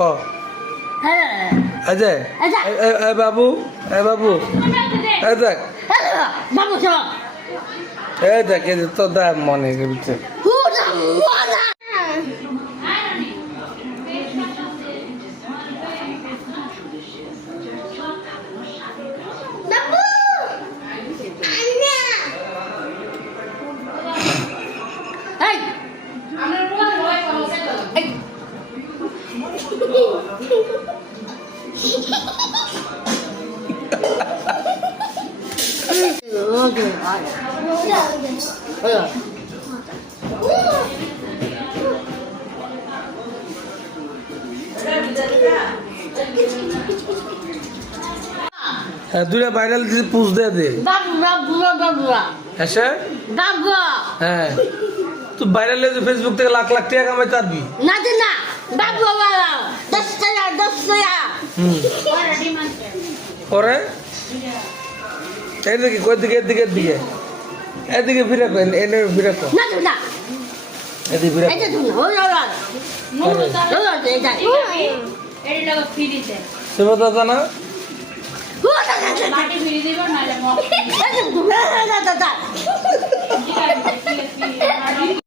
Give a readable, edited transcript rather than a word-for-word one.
ক এই যে এ বাবু এই দেখ এই দেখ এই যে তোর দা মনে করছে হ্যাঁ দুইটা ভাইরাল দিতে পুষ দিয়ে দে হ্যাঁ হ্যাঁ তুই ভাইরাল হয়েছে ফেসবুক থেকে লাখ লাখ টাকা কামাইতে পারবি পরে এদিকে কোন দিকে এদিকে এদিকে এদিকে ফিরে কো এনে ফিরে কো এদিকে ফিরে সেবা দাদা না বাটি ফিরে দিব নালে